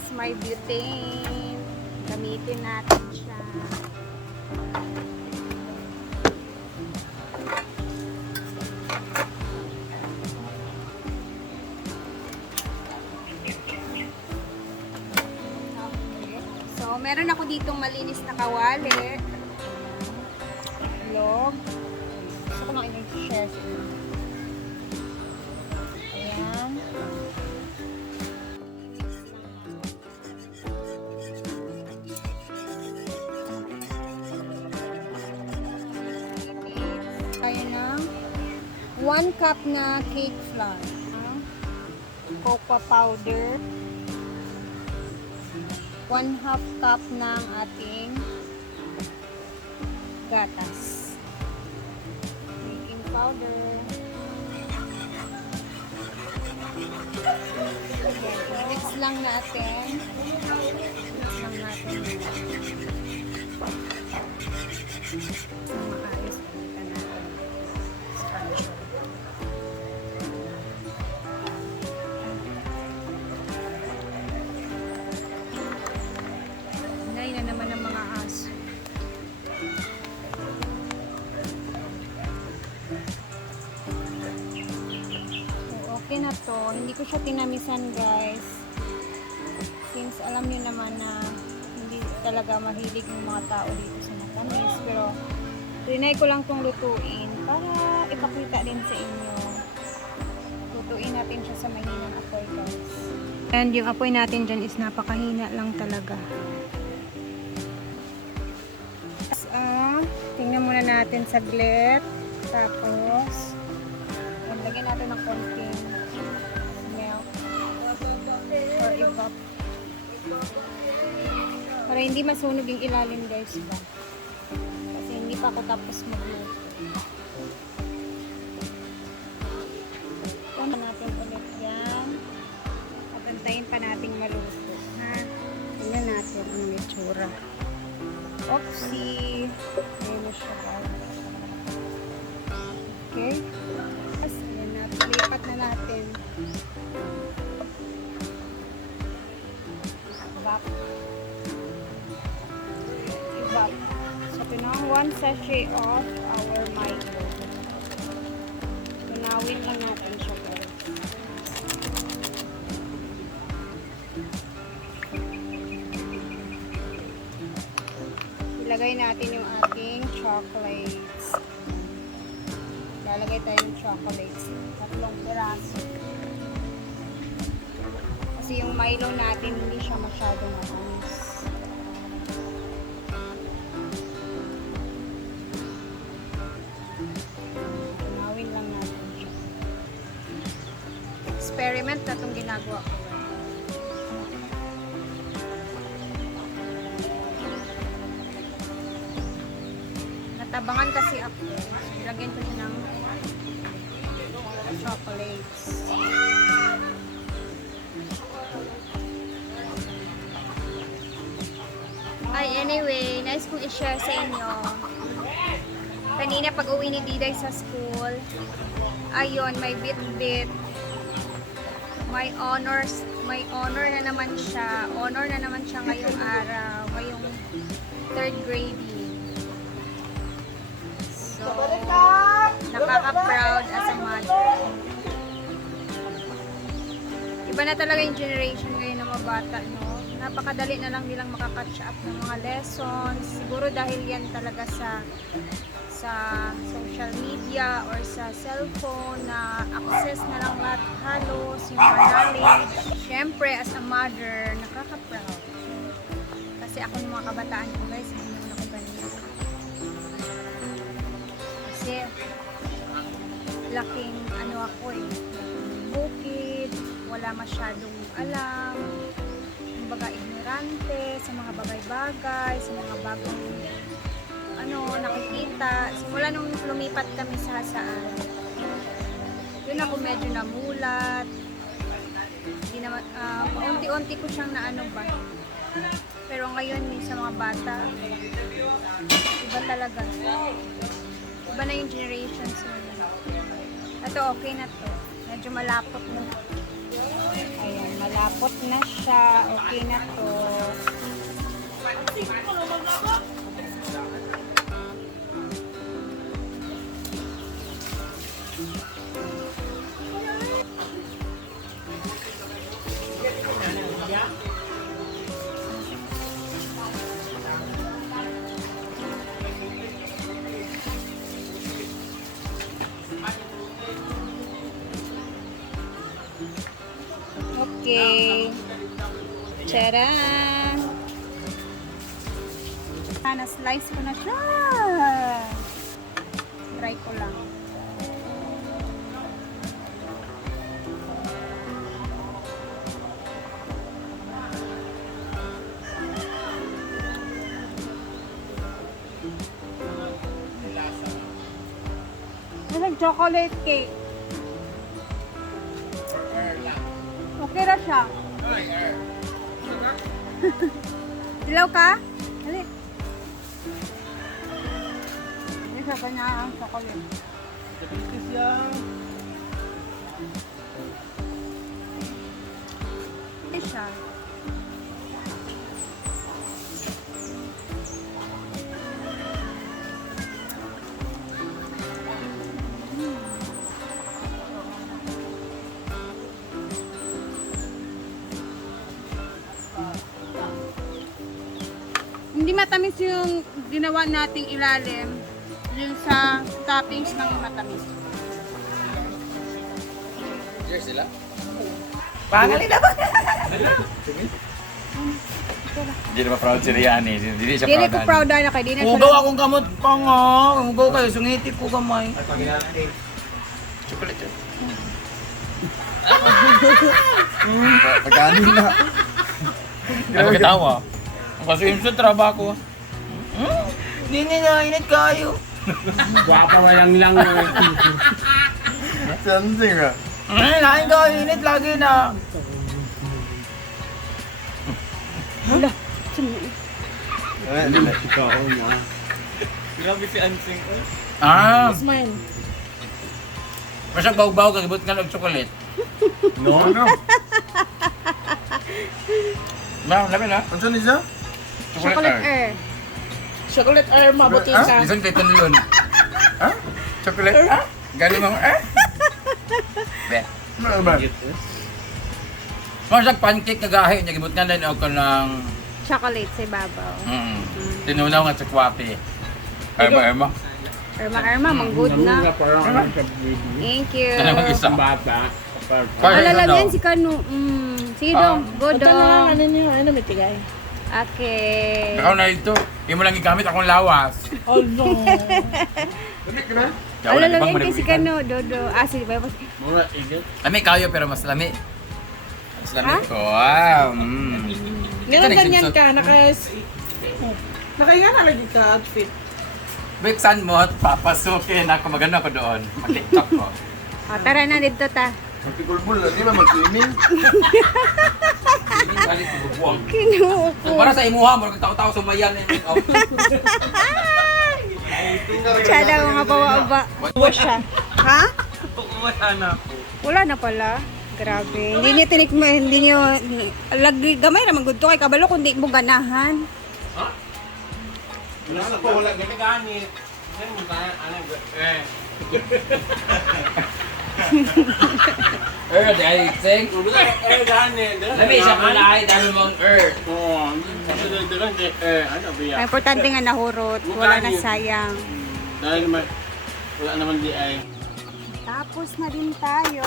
is my butane. Gamitin natin siya. So, meron ako ditong malinis na kawali. Log. Gusto ko lang i-share sa inyo. Ayan. Tayo ng 1 cup na cake flour. Cocoa powder. 1/2 cup ng ating gatas. Baking powder. Mix lang natin. Maayos na natin. Scratch. Na naman ng mga aso. So, okay na to. Hindi ko siya tinamisan, guys. Since alam nyo naman na hindi talaga mahilig ng mga tao dito sa matamis. Pero, trinay ko lang tong lutuin para ipakita din sa inyo. Lutuin natin siya sa mahinang apoy, guys. And yung apoy natin dyan is napakahina lang talaga. Tingnan muna natin saglit. Tapos, lagyan natin ng konting milk or evap. Para hindi masunog yung ilalim, guys, ba? Kasi hindi pa ako tapos magluto. Ito natin ulit yan. Papantayin pa natin maluto. Ha? Tingnan natin ang itsura. Oopsie. Ayan na siya. Okay. Tapos, ayan na. Lipat na natin. Evap. Evap. So, pinang 1 sachet of our Milo. Tunawin lang natin siya, guys. Ilagay natin yung ating chocolates. Lalagay tayo ng chocolates. 3 piraso. Kasi yung Milo natin hindi siya masyadong matamis. Tunawin lang natin siya. Experiment na itong ginagawa ko. Tabangan kasi ako. Ilagyan ko siya ng chocolates. Ay, anyway, nice kong i-share sa inyo. Kanina pag uwi ni Diday sa school, ayun, may bit-bit. May honor na naman siya. Honor na naman siya ngayong araw. Ngayong 3rd grade. So, nakaka-proud as a mother. Iba na talaga yung generation ngayon ng mga bata, no? Napakadali na lang nilang makakatch up ng mga lessons. Siguro dahil yan talaga sa social media or sa cellphone na access na lang lahat halos, yung mga knowledge. Siyempre, as a mother, nakaka-proud. Kasi ako ng mga kabataan ko, guys, hindi naman ako ganyan. Kasi laking ako bukid, wala masyadong alam, kumbaga ignorante sa mga bagay-bagay, sa mga bagong nakikita. Simula nung lumipat kami sa Hasaan, yun ako medyo namulat. Paunti-unti ko siyang pero ngayon sa mga bata, iba talaga. Iba na yung generations ngayon. Ito okay na to. Medyo malapot na. Ayan, malapot. Malapot na siya. Okay na to. Okay. Tcharam! Na-slice ko na siya. Try ko lang. Chocolate cake. Okay na siya. Dilaw ka? Dali. Hindi siya kanya ang chocolate. Dabitis yan. Hindi siya. Hindi matamis yung ginawa nating ilalim. Yung sa toppings ng matamis. Cheers sila. Pangali na ba? Hindi na proud si Riani. Hindi siya Dili proud. ko proud na kay di na Ugaw akong kamot pa nga. Ugaw kayo, sungiti ko kamay. Chocolate yun. Pagkanin na. Ano pagkatawa? Kasi yun sa trabaho ko. Hindi na, init kayo. Guwapa walang lang. Something ah. Lain kayo, init lagi na. Ikaw mo. Grabe si Ansing. Ah, Smile. masang baw-baw kagibot ka ng chocolate. No? Labi na. Ano saan isa? Chocolate air. Chocolate air, mabuti Ah? ka. Isang titan yun. Ha? Chocolate. Galing mo. Be. Ano ba? Masang pancake na gahe. Nagibot nga din ako ng Chocolate sa ibabaw. tinunaw nga sa kwapi. Erma. Erma, manggod na. Parang ano sa baby. Thank you. Ano mag-isa? Ang bata. Alalagyan si Kanu. Sige dong, go Ito na lang, dong. ano niyo, ano may tigay. Okay. Ikaw na ito. Hindi mo lang igamit akong lawas. Oh no. Alalagyan kay si Kanu, Dodo. Sige ba? Mura, igit. Lami kayo pero mas lami. Mas lami Ha? ko. Wow. Ngayon ganyan ka, nakahiga na lagi ka outfit. Biksan mo at papasukin ako. Maganda ako doon. Mag-tiktok ko. O, tara na dito ta. Magpigulbul, di ba mag-swimming? Kinuo ko. Para sa imuha mo, tao-tao sumayan. Tsada mga bawa-ba. Siya. Ha? Wala na pala. Grabe. Hindi niya tinikman, hindi niyo lagi gamay ra magud to kay kabalo kundi mo ganahan. Wala ko, wala gani. Earth, I think. Eh, gani. Lami siya pala ay dahil mong Earth. Oo. Ano ba yan? Ang importante nga nahurot, wala na sayang. Dahil naman, wala naman di ay. Tapos na din tayo.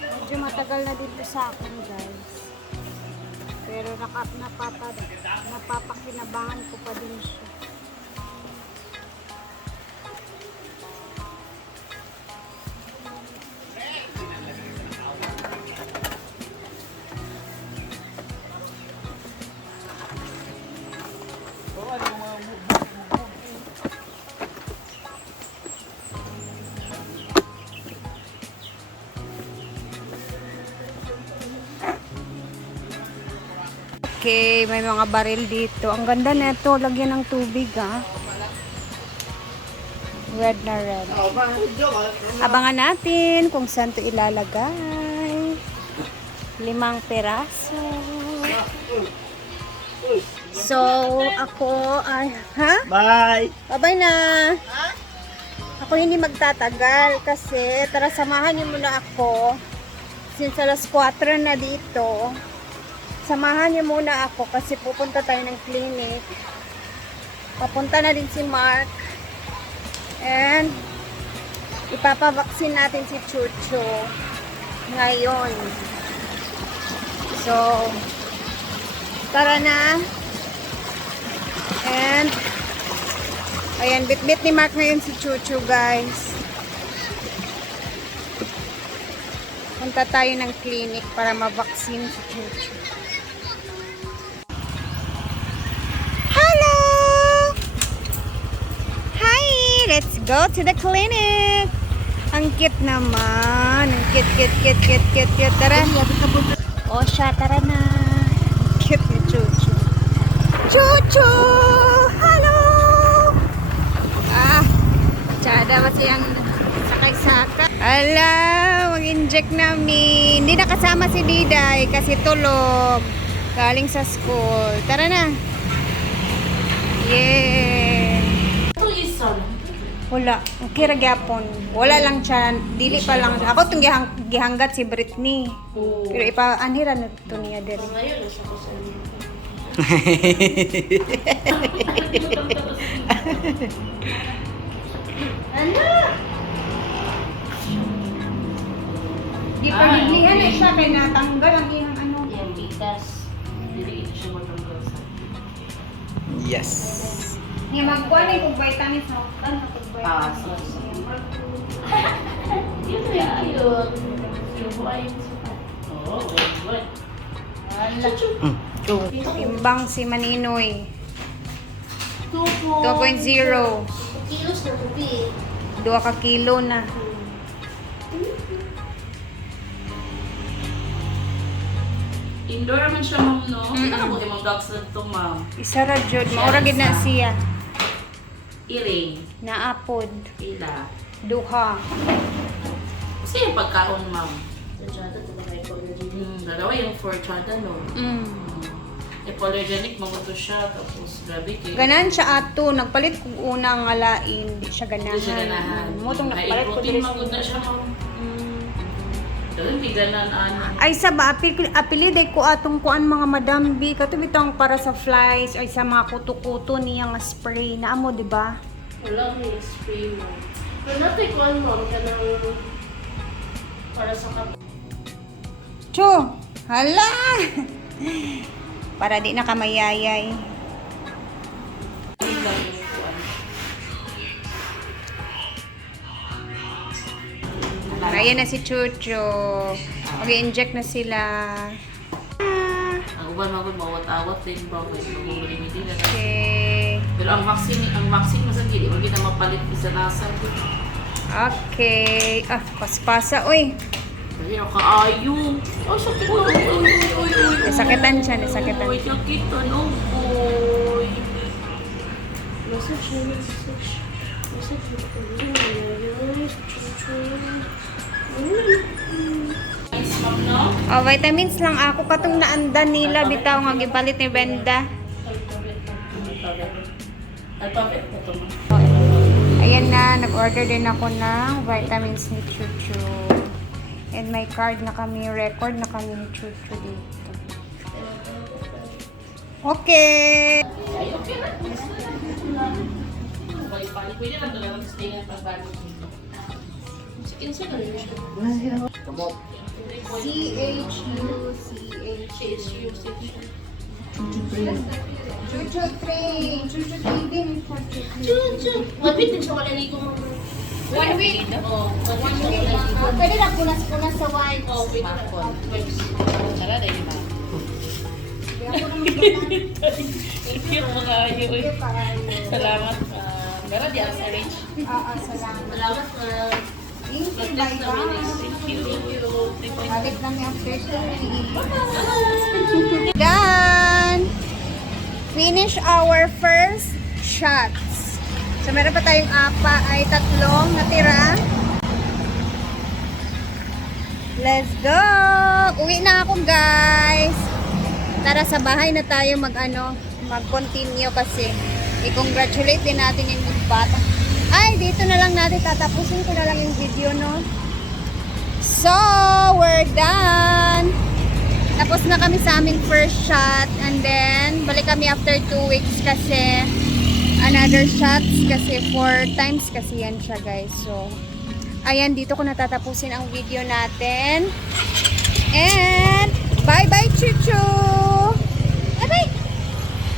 Medyo matagal na dito sa akin, guys. Pero napapakinabangan ko pa din siya. Okay, may mga baril dito. Ang ganda nito, lagyan ng tubig ah. Red na red. Abangan natin kung saan to ilalagay. 5 peraso. So, ako ay... Ha? Bye! Bye-bye na! Ako hindi magtatagal kasi tara samahan niyo muna ako. Since alas 4 na dito, samahan niyo muna ako kasi pupunta tayo ng clinic. Papunta na din si Mark. And ipapavaksin natin si Chucho ngayon. So, tara na. And ayan, bit-bit ni Mark ngayon si Chuchu, guys. Punta tayo ng clinic para mabaksin si Chuchu. Hello! Hi! Let's go to the clinic! Ang cute naman. Ang cute. Tara. O siya, tara na. Ang cute ni Chuchu. Chuchu! Hello! Tsada ba siyang sakay-sakay? Ala, mag-inject namin. Hindi nakasama si Diday kasi tulog. Galing sa school. Tara na. Yeah. Wala. Ang kira gyapon. Wala lang siya. Dili pa lang. Ako itong gihanggat si Britney. Pero ipa-anhira na ito niya dali. Di pa liblihan na siya kaya natanggal ang iyang ano. Yung bigas. Hindi ito siya matanggal sa... Yes. Nga magkuhan na yung vitamins na utan na vitamins. Yun na yun. Yung buhay yung sukat. Oo, good. Timbang si Maninoy. 2.0. 2 kilos na tupi. 2 ka kilo na. Indoor naman siya, ma'am, no? Ano mo yung dogs na ito, ma'am? Isa ra jud, maura gid na siya. Earring. Naapod. Pila. Duha. Kasi yung pagkaon, ma'am. Dalawa yung for chada, no? Hypoallergenic, mamuto siya. Tapos, grabe kayo. Ganan siya ato, nagpalit kog unang ngalain, di siya ganahan. Hindi siya ganahan. Mo tong High nagpalit ko protein, diri. magod na siya, ma'am. Dahil hindi ganan, ano. Ay sa ba apiliday ko atong kuan mga madambi kato bitong para sa flies ay sa mga kuto-kuto niya nga spray na amo di ba? Wala may spray mo. Pero natin ko ano, kanang para sa kap... Cho, hala. Para di na kamayayay. Ayan na si Chucho. Mag-inject na sila. Ang uban magod mawat-awat din ba kung hindi na. Okay. Pero ang vaccine masagili, wag kita mapalit sa nasa. Okay. Ah, paspasa. Uy. Kasi ako kaayo. Oh, sakit ko. Uy. Nasakitan siya, nasakitan. Uy, sakit ano, boy. Message. Nice, ma'am, no? Oh, vitamins lang ako katong naandan nila bitaw nga gipalit ni Benda. Alphabet na ito, ma'am. Ayan na, nag-order din ako ng vitamins ni Chuchu. And may card na kami, record na kami ni Chuchu dito. Okay. Ay, okay na. Balik-balik. Pwede lang talagang stay nga pagbalik dito. Kinsa ka rin siya? CHU. Chuchu train. Chuchu TV ni Chuchu! Wapit din siya wala ligo mo. 1 week? Oo. 1 week. Pwede na punas-punas sa white. Oo, pwede na. Tara, dahil ba? Thank you mga ayo. Salamat. Pero di ang arrange. Salamat. Salamat na. Thank you, Thank you. Thank you. Balik lang yung after 2 weeks. Done! Finish our first shots. So, meron pa tayong tatlong natira. Let's go! Uwi na ako, guys. Tara, sa bahay na tayo mag-continue kasi i-congratulate din natin yung bata. Ay, dito na lang natin tatapusin ko na lang yung video, no? So, we're done! Tapos na kami sa aming first shot and then balik kami after 2 weeks kasi another shots kasi 4 times kasi yan siya, guys. So, ayan, dito ko natatapusin ang video natin. And, bye-bye, Chuchu! Bye-bye!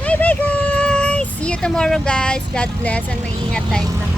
Bye-bye, guys! See you tomorrow, guys. God bless and may ingat tayong lahat.